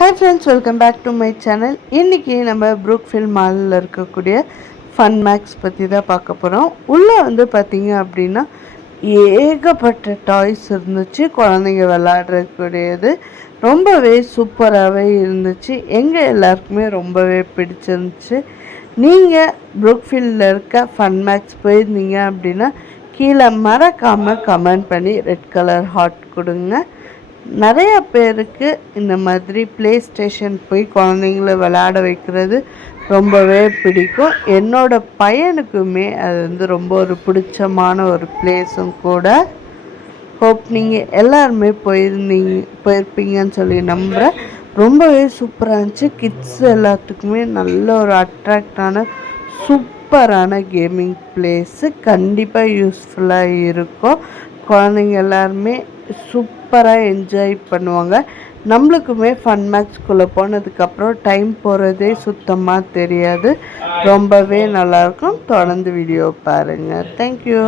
Hi friends, welcome back to my channel. இன்றைக்கி நம்ம Brookfield மாலில் இருக்கக்கூடிய ஃபன் மேக்ஸ் பற்றி தான் பார்க்க போகிறோம். உள்ளே பார்த்திங்க அப்படின்னா ஏகப்பட்ட டாய்ஸ் இருந்துச்சு. குழந்தைங்க விளாட்றக்கூடியது ரொம்பவே சூப்பராகவே இருந்துச்சு. எங்கள் எல்லாருக்குமே ரொம்பவே பிடிச்சிருந்துச்சு. நீங்கள் ப்ரூக்ஃபீல்டில் இருக்க ஃபன் மேக்ஸ் போயிருந்தீங்க அப்படின்னா கீழே மறக்காமல் கமெண்ட் பண்ணி ரெட் கலர் ஹார்ட் கொடுங்க. நிறைய பேருக்கு இந்த மாதிரி ப்ளே ஸ்டேஷன் போய் குழந்தைங்கள விளையாட வைக்கிறது ரொம்பவே பிடிக்கும். என்னோடய பையனுக்குமே அது ரொம்ப ஒரு பிடிச்சமான ஒரு பிளேஸும் கூட. ஹோப் நீங்கள் எல்லாருமே போயிருப்பீங்கன்னு சொல்லி நம்புகிறேன். ரொம்பவே சூப்பராக இருந்துச்சு. கிட்ஸ் எல்லாத்துக்குமே நல்ல ஒரு அட்ராக்டான சூப்பரான கேமிங் பிளேஸு. கண்டிப்பாக யூஸ்ஃபுல்லாக இருக்கும். குழந்தைங்க எல்லாருமே சூப்பராக என்ஜாய் பண்ணுவாங்க. நம்மளுக்குமே ஃபன் மேக்ஸ்குள்ளே போனதுக்கப்புறம் டைம் போகிறதே சுத்தமாக தெரியாது. ரொம்பவே நல்லாயிருக்கும். தொடர்ந்து வீடியோ பாருங்கள். தேங்க்யூ.